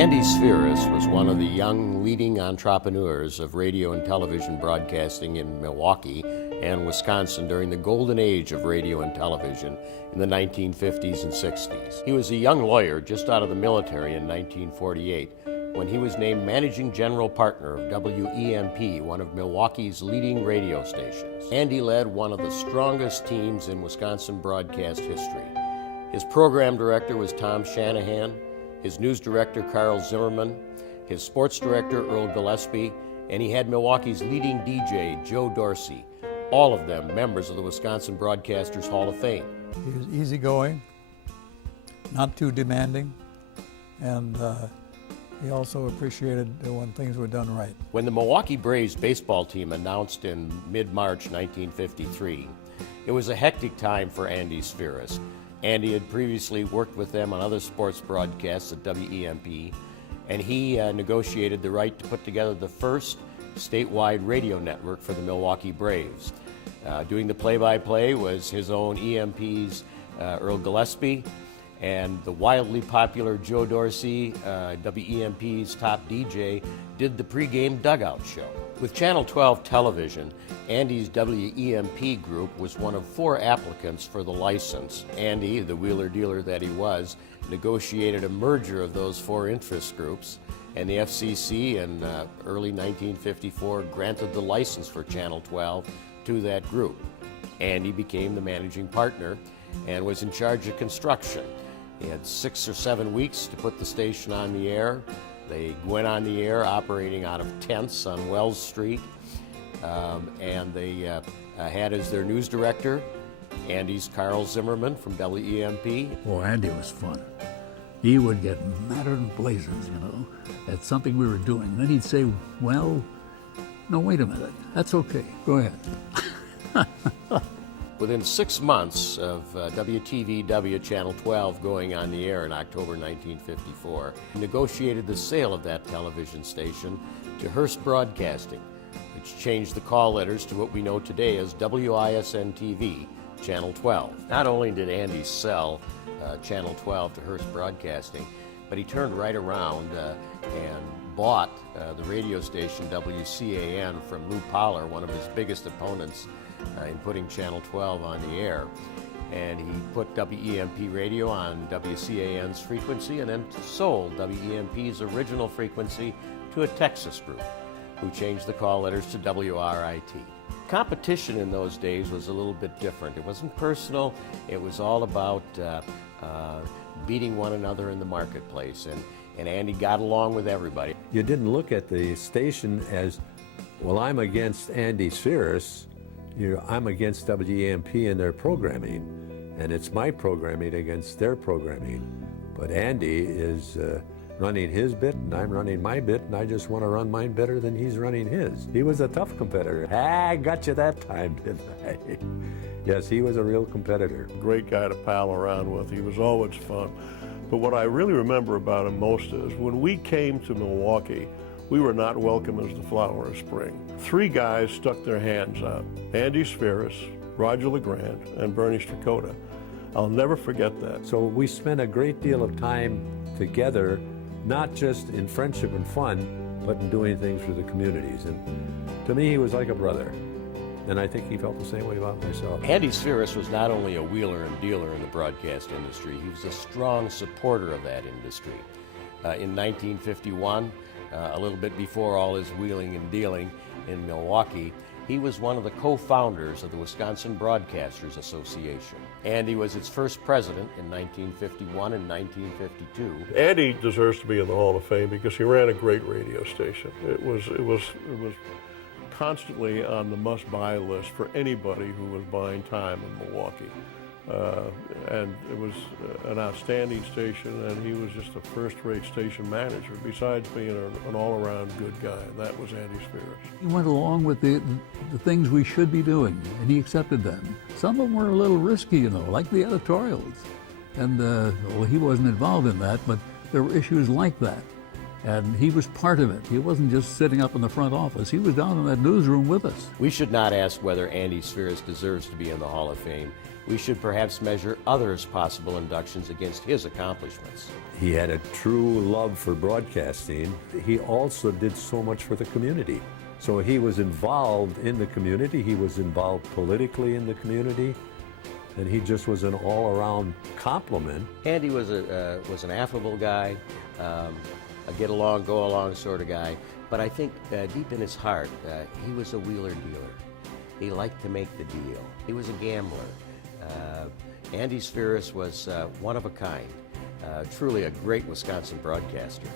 Andy Spheeris was one of the young leading entrepreneurs of radio and television broadcasting in Milwaukee and Wisconsin during the golden age of radio and television in the 1950s and 60s. He was a young lawyer just out of the military in 1948 when he was named managing general partner of WEMP, one of Milwaukee's leading radio stations. Andy led one of the strongest teams in Wisconsin broadcast history. His program director was Tom Shanahan, his news director Carl Zimmerman, his sports director Earl Gillespie, and he had Milwaukee's leading DJ Joe Dorsey, all of them members of the Wisconsin Broadcasters Hall of Fame. He was easygoing, not too demanding, and he also appreciated when things were done right. When the Milwaukee Braves baseball team announced in mid-March 1953, it was a hectic time for Andy Spheeris. Andy had previously worked with them on other sports broadcasts at WEMP, and he negotiated the right to put together the first statewide radio network for the Milwaukee Braves. Doing the play-by-play was his own EMP's Earl Gillespie, and the wildly popular Joe Dorsey, WEMP's top DJ, did the pregame dugout show. With Channel 12 television, Andy's WEMP group was one of 4 applicants for the license. Andy, the wheeler-dealer that he was, negotiated a merger of those 4 interest groups, and the FCC in early 1954 granted the license for Channel 12 to that group. Andy became the managing partner and was in charge of construction. He had 6 or 7 weeks to put the station on the air. They went on the air operating out of tents on Wells Street, and they had as their news director Andy's Carl Zimmerman from WEMP. Oh, Andy was fun. He would get madder than blazes, at something we were doing. Then he'd say, well, no, wait a minute, that's okay, go ahead. Within 6 months of WTVW Channel 12 going on the air in October 1954, he negotiated the sale of that television station to Hearst Broadcasting, which changed the call letters to what we know today as WISN-TV, Channel 12. Not only did Andy sell Channel 12 to Hearst Broadcasting, but he turned right around and bought the radio station WCAN from Lou Poller, one of his biggest opponents in putting Channel 12 on the air. And he put WEMP radio on WCAN's frequency and then sold WEMP's original frequency to a Texas group who changed the call letters to WRIT. Competition in those days was a little bit different. It wasn't personal, it was all about beating one another in the marketplace, and Andy got along with everybody. You didn't look at the station as, well, I'm against Andy Spheeris, I'm against WEMP and their programming, and it's my programming against their programming. But Andy is running his bit, and I'm running my bit, and I just want to run mine better than he's running his. He was a tough competitor. I got you that time, didn't I? Yes, he was a real competitor. Great guy to pal around with. He was always fun. But what I really remember about him most is when we came to Milwaukee, we were not welcome as the flower of spring. 3 guys stuck their hands out: Andy Spheeris, Roger LeGrand, and Bernie Strakota. I'll never forget that. So we spent a great deal of time together, not just in friendship and fun, but in doing things for the communities. And to me, he was like a brother. And I think he felt the same way about myself. Andy Spheeris was not only a wheeler and dealer in the broadcast industry, he was a strong supporter of that industry. In 1951, a little bit before all his wheeling and dealing in Milwaukee, he was one of the co-founders of the Wisconsin Broadcasters Association. Andy was its first president in 1951 and 1952. Andy deserves to be in the Hall of Fame because he ran a great radio station. It was constantly on the must-buy list for anybody who was buying time in Milwaukee. And it was an outstanding station, and he was just a first-rate station manager, besides being an all-around good guy, and that was Andy Spheeris. He went along with the things we should be doing, and he accepted them. Some of them were a little risky, like the editorials. And well, he wasn't involved in that, but there were issues like that. And he was part of it. He wasn't just sitting up in the front office. He was down in that newsroom with us. We should not ask whether Andy Spheeris deserves to be in the Hall of Fame. We should perhaps measure others' possible inductions against his accomplishments. He had a true love for broadcasting. He also did so much for the community. So he was involved in the community. He was involved politically in the community. And he just was an all-around compliment. Andy was an affable guy, a get along, go along sort of guy. But I think deep in his heart, he was a wheeler dealer. He liked to make the deal. He was a gambler. Andy Spheeris was one of a kind, truly a great Wisconsin broadcaster.